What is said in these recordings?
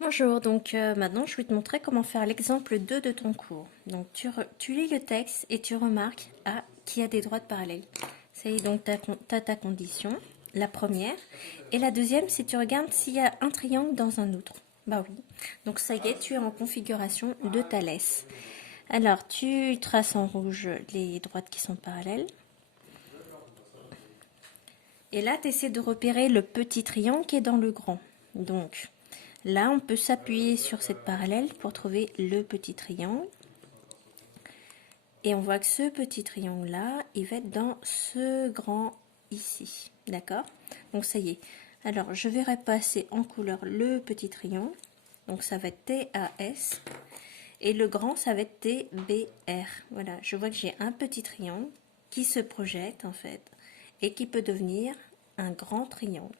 Bonjour, donc maintenant je vais te montrer comment faire l'exemple 2 de ton cours. Donc tu lis le texte et tu remarques qu'il y a des droites parallèles. Ça y est, donc tu as ta condition, la première. Et la deuxième, si tu regardes s'il y a un triangle dans un autre. Bah oui. Donc ça y est, tu es en configuration de Thalès. Alors tu traces en rouge les droites qui sont parallèles. Et là, tu essaies de repérer le petit triangle qui est dans le grand. Donc, là, on peut s'appuyer sur cette parallèle pour trouver le petit triangle. Et on voit que ce petit triangle-là, il va être dans ce grand ici. D'accord? Donc, ça y est. Alors, je vais repasser en couleur le petit triangle. Donc, ça va être TAS. Et le grand, ça va être TBR. Voilà, je vois que j'ai un petit triangle qui se projette, en fait, et qui peut devenir un grand triangle.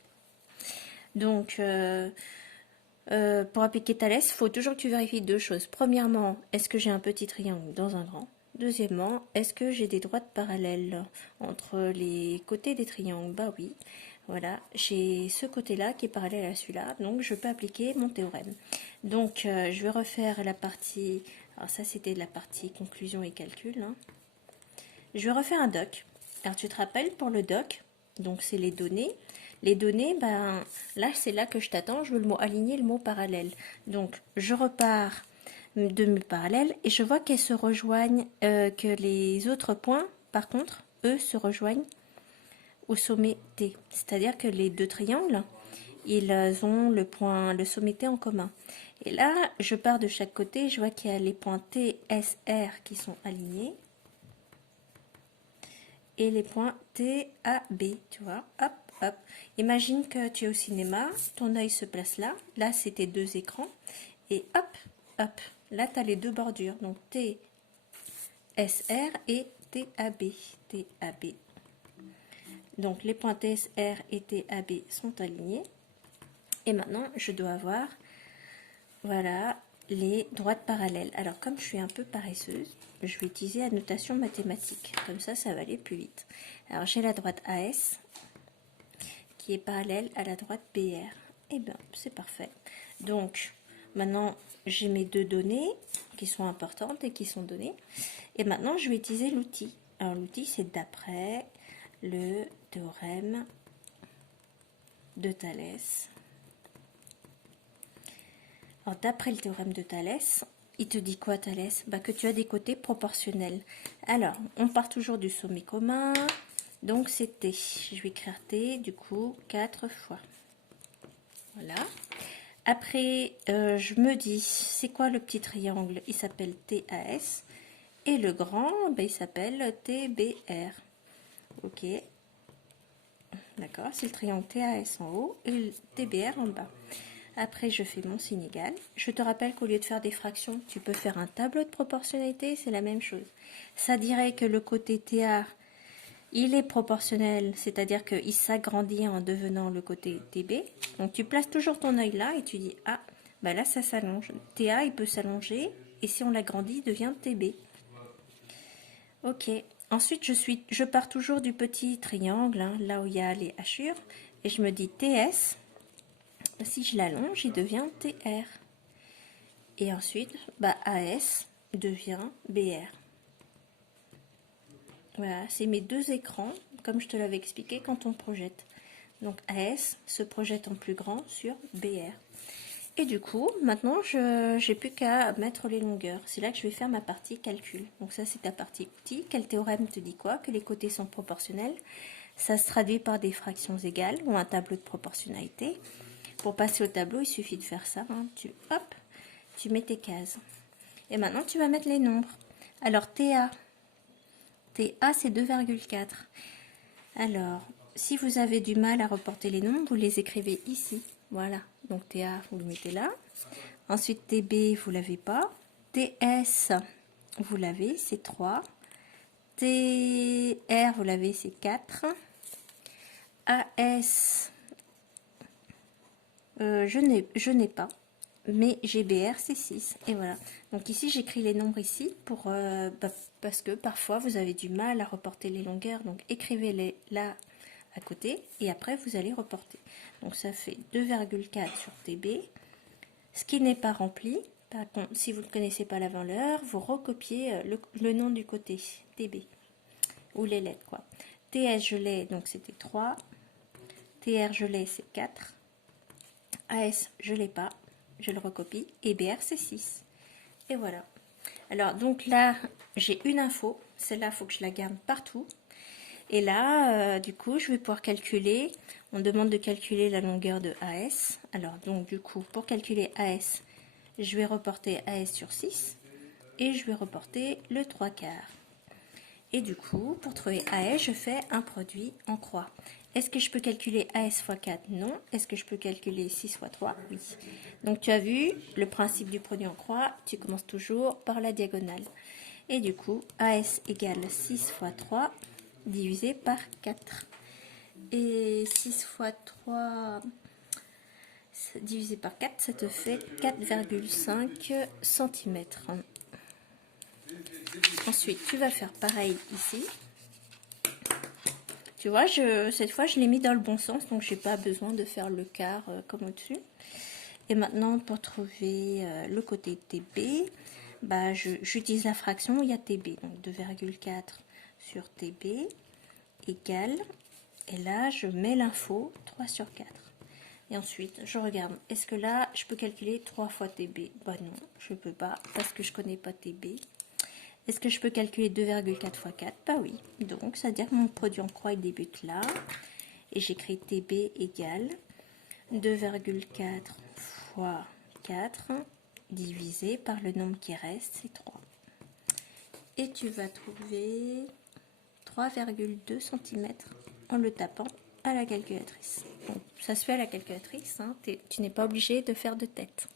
Donc, pour appliquer Thalès, il faut toujours que tu vérifies deux choses. Premièrement, est-ce que j'ai un petit triangle dans un grand? Deuxièmement, est-ce que j'ai des droites parallèles entre les côtés des triangles? Bah oui, voilà, j'ai ce côté-là qui est parallèle à celui-là, donc je peux appliquer mon théorème. Donc, je vais refaire la partie, alors ça c'était la partie conclusion et calcul, hein. Je vais refaire un doc. Alors tu te rappelles pour le doc, donc c'est les données. Les données, ben là c'est là que je t'attends, je veux le mot aligné, le mot parallèle. Donc je repars de mes parallèles et je vois qu'elles se rejoignent, que les autres points, par contre, eux se rejoignent au sommet T. C'est-à-dire que les deux triangles, ils ont le sommet T en commun. Et là, je pars de chaque côté, je vois qu'il y a les points T, S, R qui sont alignés et les points T, A, B, tu vois, hop, hop. Imagine que tu es au cinéma, ton œil se place là, là c'était deux écrans, et hop, hop, là tu as les deux bordures, donc T, S, R et T, A, B, T, A, B. Donc les points T, S, R et T, A, B sont alignés, et maintenant je dois avoir, voilà, les droites parallèles. Alors comme je suis un peu paresseuse, je vais utiliser la notation mathématique. Comme ça va aller plus vite. Alors j'ai la droite AS qui est parallèle à la droite BR. Et bien c'est parfait. Donc maintenant j'ai mes deux données qui sont importantes et qui sont données. Et maintenant je vais utiliser l'outil. Alors l'outil c'est d'après le théorème de Thalès. Alors, d'après le théorème de Thalès, il te dit quoi Thalès? Bah, que tu as des côtés proportionnels. Alors, on part toujours du sommet commun. Donc, c'est T. Je vais écrire T, du coup, 4 fois. Voilà. Après, je me dis, c'est quoi le petit triangle? Il s'appelle TAS. Et le grand, bah, il s'appelle TBR. Ok. D'accord, c'est le triangle TAS en haut et le TBR en bas. Après, je fais mon signe égal. Je te rappelle qu'au lieu de faire des fractions, tu peux faire un tableau de proportionnalité, c'est la même chose. Ça dirait que le côté TA, il est proportionnel, c'est-à-dire qu'il s'agrandit en devenant le côté TB. Donc tu places toujours ton œil là et tu dis, ah, bah là ça s'allonge. TA, il peut s'allonger et si on l'agrandit, il devient TB. Ok. Ensuite, je pars toujours du petit triangle, hein, là où il y a les hachures, et je me dis TS. Si je l'allonge, il devient TR. Et ensuite, bah, AS devient BR. Voilà, c'est mes deux écrans, comme je te l'avais expliqué quand on projette. Donc AS se projette en plus grand sur BR. Et du coup, maintenant, je n'ai plus qu'à mettre les longueurs. C'est là que je vais faire ma partie calcul. Donc ça, c'est ta partie outil. Quel théorème te dit quoi? Que les côtés sont proportionnels. Ça se traduit par des fractions égales ou un tableau de proportionnalité. Pour passer au tableau, il suffit de faire ça. Hein. Hop, tu mets tes cases. Et maintenant, tu vas mettre les nombres. Alors, TA. TA, c'est 2,4. Alors, si vous avez du mal à reporter les nombres, vous les écrivez ici. Voilà. Donc, TA, vous le mettez là. Ensuite, TB, vous l'avez pas. TS, vous l'avez, c'est 3. TR, vous l'avez, c'est 4. AS, je n'ai pas, mais GBR c'est 6. Et voilà. Donc ici j'écris les nombres ici parce que parfois vous avez du mal à reporter les longueurs. Donc écrivez-les là à côté et après vous allez reporter. Donc ça fait 2,4 sur TB Ce qui n'est pas rempli, par contre, si vous ne connaissez pas la valeur, vous recopiez le nom du côté, TB, ou les lettres, quoi. TS, je l'ai, donc c'était 3. TR, je l'ai, c'est 4. AS, je l'ai pas, je le recopie. Et BR, c'est 6. Et voilà. Alors, donc là, j'ai une info. Celle-là, il faut que je la garde partout. Et là, du coup, je vais pouvoir calculer. On demande de calculer la longueur de AS. Alors, donc, du coup, pour calculer AS, je vais reporter AS sur 6. Et je vais reporter le 3/4. Et du coup, pour trouver AS, je fais un produit en croix. Est-ce que je peux calculer AS fois 4? Non. Est-ce que je peux calculer 6 fois 3? Oui. Donc tu as vu, le principe du produit en croix, tu commences toujours par la diagonale. Et du coup, AS égale 6 fois 3 divisé par 4. Et 6 fois 3 divisé par 4, ça te fait 4,5 cm. Ensuite, tu vas faire pareil ici. Tu vois, cette fois, je l'ai mis dans le bon sens, donc j'ai pas besoin de faire le quart comme au-dessus. Et maintenant, pour trouver le côté TB, bah, j'utilise la fraction où il y a TB. Donc 2,4 sur TB égale, et là, je mets l'info 3 sur 4. Et ensuite, je regarde, est-ce que là, je peux calculer 3 fois TB? Bah non, je peux pas, parce que je connais pas TB. Est-ce que je peux calculer 2,4 fois 4? Bah oui. Donc, ça veut dire que mon produit en croix, il débute là. Et j'écris TB égale 2,4 fois 4 divisé par le nombre qui reste, c'est 3. Et tu vas trouver 3,2 cm en le tapant à la calculatrice. Donc, ça se fait à la calculatrice, hein. Tu n'es pas obligé de faire de tête.